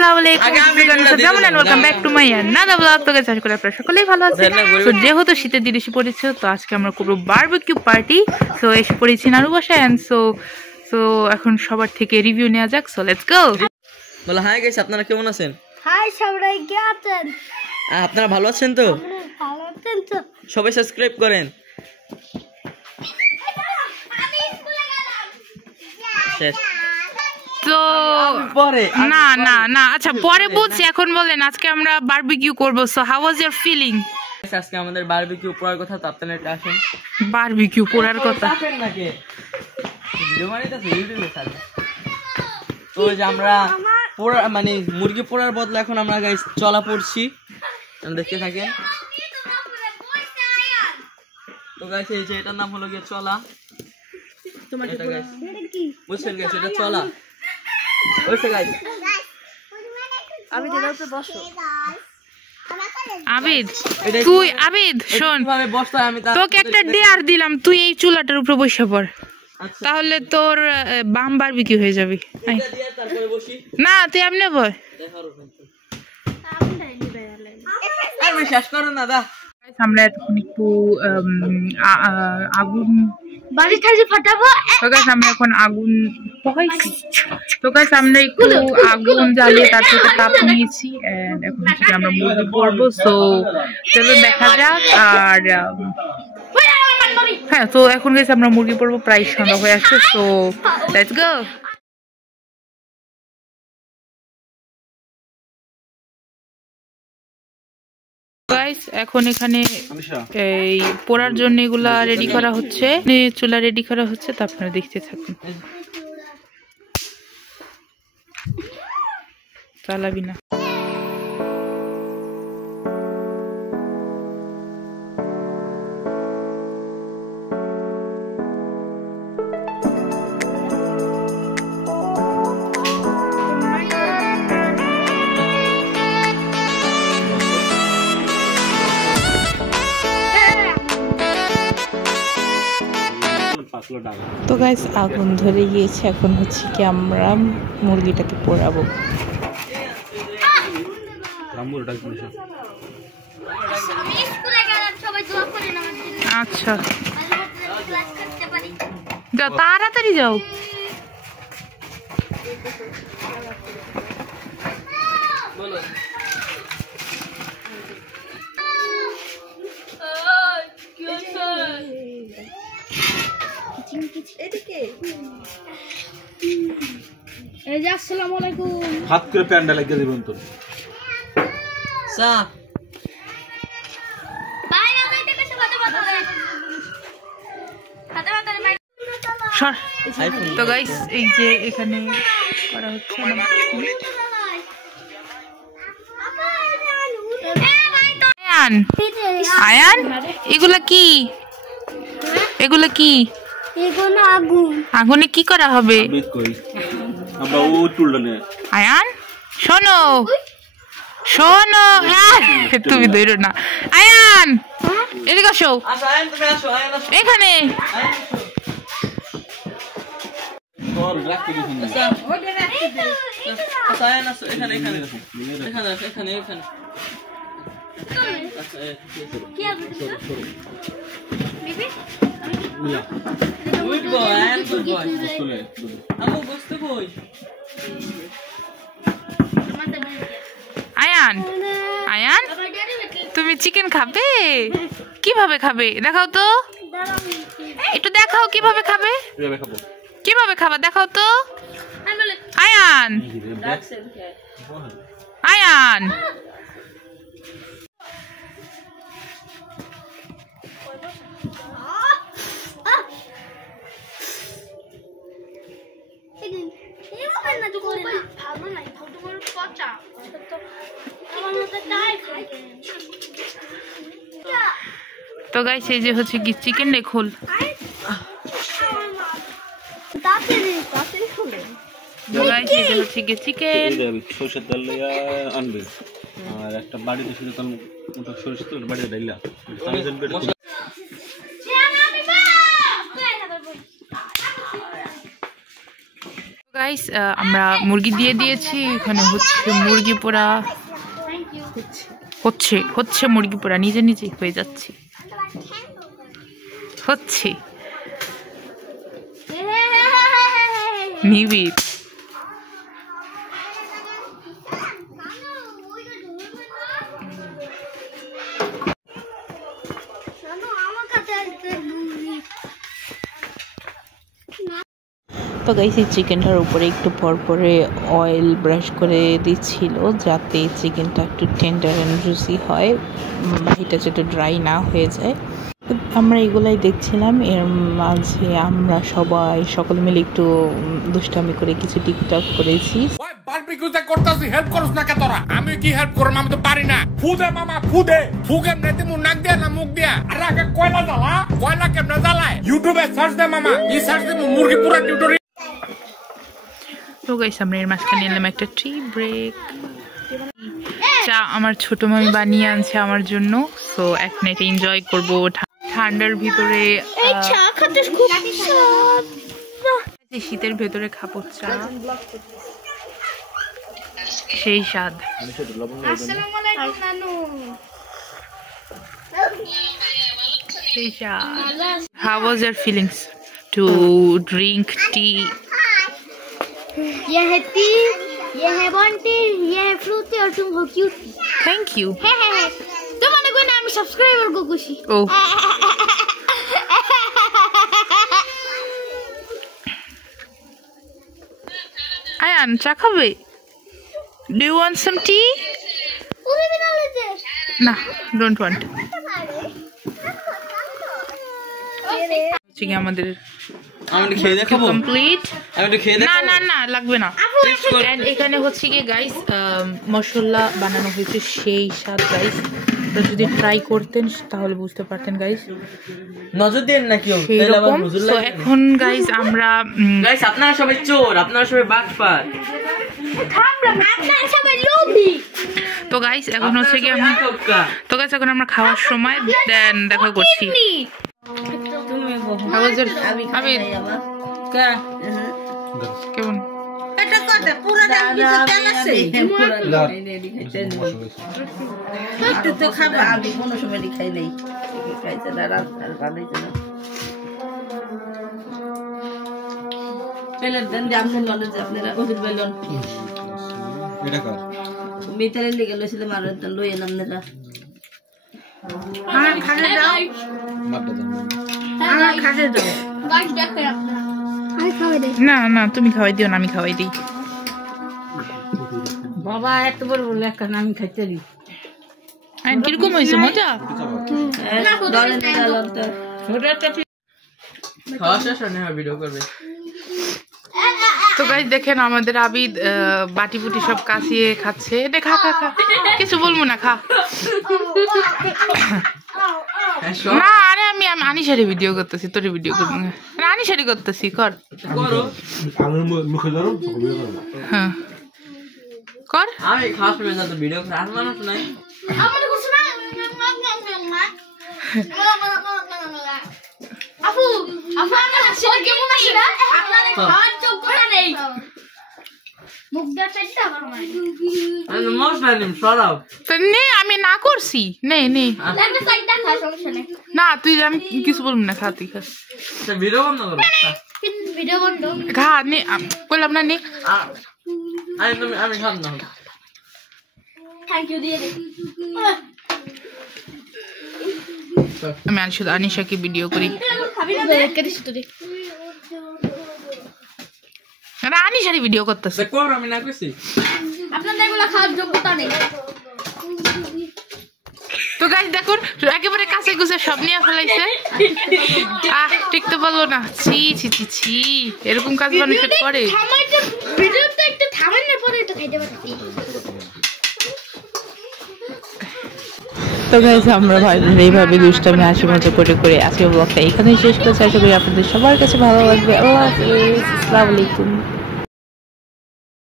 আসসালামু আলাইকুম কেমন আছেন welcome back to my another vlog তো গাইস আশা করি আপনারা সকলেই ভালো আছেন তো যেহেতু শীতের দিন এসে পড়েছে তো আজকে আমরা করব বারবিকিউ পার্টি সো এসে পড়েছি নানু বাসায় এন্ড সো এখন সবার থেকে রিভিউ নেওয়া যাক সো লেটস গো বলো হাই গাইস আপনারা কেমন আছেন হাই সবাই কেমন আছেন আপনারা ভালো আছেন তো ভালো আছেন তো সবাই সাবস্ক্রাইব করেন শেষ তো পরে না না না আচ্ছা পরে বলছি এখন বলেন আজকে আমরা বারবিকিউ করব so how was your feeling আজকে আমাদের বারবিকিউ করার কথা তো আপনারা এটা আসেন বারবিকিউ করার কথা আসেন নাকি ভিডিও বানাইতেছে ইউটিউবে ছাড়বে তো যে আমরা পোড়া মানে মুরগি পোড়ার বদলে এখন আমরা গাইস চলা পড়ছি আপনারা দেখতে থাকেন তো গাইস এই যে এটার নাম হলো গিয়ে চলা তোমার এটা গাইস কি বুঝছেন গাইস এটা চলা ওইসে গাইস আমি দিলাম তো বসো আবিদ তুই আবিদ শোন কিভাবে বসতে হয় আমি তোকে একটা ডেয়ার দিলাম তুই এই চুলাটার উপরে বসে পড় আচ্ছা তাহলে তোর বাম বারবিকিউ হয়ে যাবে এটা দিয়ে তারপরে বসি না তুই এমনি বল আর বিশ্বাস করো না দা আমরা এখন একটু আগুন বাড়ি থেকে ফাটাবো তো গাইস আমরা এখন আগুন পোহাইছি তো গাইস আমরা একটু আগুন জ্বালিয়ে তার থেকে তাপ নিয়েছি এন্ড এখন হচ্ছে আমরা মুরগি করবো সো চলো দেখা যাক আর হ্যাঁ তো এখন গাইস আমরা মুরগি করবো প্রায় সন্ধ্যা হয়ে আসছে সো লেটস গো গাইস এখন এখানে এই পোড়ার জন্য এগুলা রেডি করা হচ্ছে চুলা রেডি করা হচ্ছে তো আপনারা দেখতে থাকুন চালাবি না তো গাইস আগুন ধরে গিয়েছে এখন হচ্ছে কি আমরা মুরগিটাকে পোড়াবো আচ্ছা যাও তাড়াতাড়ি যাও আসসালামু আলাইকুম হাত করে প্যান্ডা লাগিয়ে দিবেন তো সা তো গাইস এই যে এখানে করা হচ্ছে আয়ান আয়ান এগুলা কি এগুলা কি আগুনে কি করা হবে আমরা ও টুলটা নে আয়ান শোনো শোনো তুমি ধরো না আয়ান এদিকে আসো আসো আয়ন তুমি আসো আয়ন আসো এখানে তোর রাখতে দিছেন না আচ্ছা আয়ন আসো এখানে এখানে এখানে এখানে এখানে আচ্ছা কি হবে বিবি মিয়া গুড বয় আয়ন গুড বয় চলে আমু বসতে কই আয়ান আয়ান তুমি চিকেন খাবে কিভাবে খাবে দেখাও তো একটু দেখাও কিভাবে খাবে কিভাবে খাবো কিভাবে খাবে দেখাও তো আয়ান আয়ান তো গাইস এই যে হচ্ছে কি চিকেন রে খোল তো গাইস এই যে হচ্ছে কি চিকেন সরষের তেল আনবে আর একটা বাড়িতে সরষের তেল মোটা সরষের তেল বাড়িতে ডাইলা গাইস আমরা মুরগি দিয়ে দিয়েছি, এখানে হচ্ছে মুরগি পোড়া, হচ্ছে মুরগি পোড়া, নিজে নিজেই হয়ে যাচ্ছে, হচ্ছে নিবিড়। তো গাইস এই চিকেনটার উপরে একটু পরে অয়েল ব্রাশ করে দিচ্ছিল যাতে চিকেনটা একটু টেন্ডার অ্যান্ড জুসি হয়, বাকিটা যাতে ড্রাই না হয়ে যায়। আমরা এগুলাই দেখছিলাম, এর মাঝে আমরা সকলে মিলে একটু দুষ্টামি করে কিছু টিকটক করেছি। বারবিকিউতে করতেছি, হেল্প করছ না কে তোরা? আমি কি হেল্প করব? আমি তো পারি না। ফুদে মামা ফুদে, ফুকে নেতে মু নাক দিয়া না মুখ দিয়া। আরে আগে কয়লা জ্বালা, কয়লা কেমনে জ্বালায়? ইউটিউবে সার্চ দে মামা, এই সার্চ দে মুরগি পুরা টিউটোরিয়াল। তো গাইস আমরা এর মাঝখানে নিলাম একটা টি ব্রেক। চা আমার ছোট মামি বানিয়ে আনছে আমার জন্য, সো এখন এটা এনজয় করবো ঠান্ডার ভিতরে, শীতের ভেতরে খাবো চা, সেই স্বাদ। How was your feelings to drink tea? ये है टी, ये है बंटी, ये है फ्रूटी और तुम हो क्यूटी। Thank you. तुम्हारे कोई नाम सब्सक्राइबर को खुशी। Oh. Ayan, চা খাবে? Do you want some tea? पूरी बिना लेते। No, don't want. ঠিক আমাদের আমি খেয়ে দেখাবো কমপ্লিট। আমি একটু খেয়ে না দেখাবো না না লাগবে না। এন্ড এখানে হচ্ছে কি গাইস মশলা বানানো হয়েছে সেই স্বাদ গাইস, তো যদি ট্রাই করতেন তাহলে বুঝতে পারতেন গাইস। নজর দেন না কেউ, তাহলে আবার হুজুর তো লাগে। এখন গাইস আমরা গাইস আপনারা সবাই চোর, আপনারা সবাই বাটপার, আপনারা সবাই লোভী। তো গাইস এখন হচ্ছে কি আমরা তো গাইস এখন আমরা খাওয়ার সময় দেন দেখা করছি। আমি কেমন না না তুমি খাওয়াই দিও না, আমি খাওয়াই দিই। বাবা এত বড় বলে একটা আমি খাইতে দিই। কিরকম হয়েছে মজা? খাওয়া শেষ হয় না ভিডিও করবে। তো গাইস দেখেন আমাদের আবিদ বাটি বুটি সব কাছিয়ে খাচ্ছে। খা খা খা, কিছু বলবো না, খা। না আরে আমি আনিশারি ভিডিও করতেছি, তোর ভিডিও করবো না, আনিশারি করতেছি, কর করো। হ্যাঁ কর। আমি খাওয়ার সময় যাতে ভিডিও করে আর মানুষ নাই। আমার কিছু না। আপু আপু আমার আসলে কেমন আছে না? আপনাদের খাওয়ার চোখ করা নেই। মুখ দিয়ে চাইতে আমার মানে। আমি মোস্ট সরাও। তো নে আমি না করছি, নে নে। লাগবে চাইতে খা, সমস্যা নেই। না তুই আমি কিছু বলবো না, খা তুই খা। তো ভিডিও বন্ধ করো। ভিডিও বন্ধ। খা নে, বললাম না নে। আমি খাব না। থ্যাংক ইউ দিয়ে দে। আমি আর শুধু আনিশাকে ভিডিও করি। খাবি না বের করিস তো রে। আরে আনিশারি ভিডিও করতেছে। কর, আমি না কইছি। আপনাদের এগুলা খাওয়ার যোগ্যতা নেই। তো গাইস দেখুন একেবারে কাছে গুছে সব নিয়ে ফেলাইছে। ঠিক তো বলবো না। ছি ছি ছি ছি, এরকম কাজ মানুষ করে? থামাইতে ভিডিওটা একটু থামানোর পরে এটা খাইতে পারতি। তো গাইস আমরা ভাই এইভাবে দুষ্টামি হাসি মজা করে করে আজকে ব্লগটা এখানেই শেষ করছি। আশা করি আপনাদের সবার কাছে ভালো লাগবে। আল্লাহ হাফেজ, আসসালামু আলাইকুম।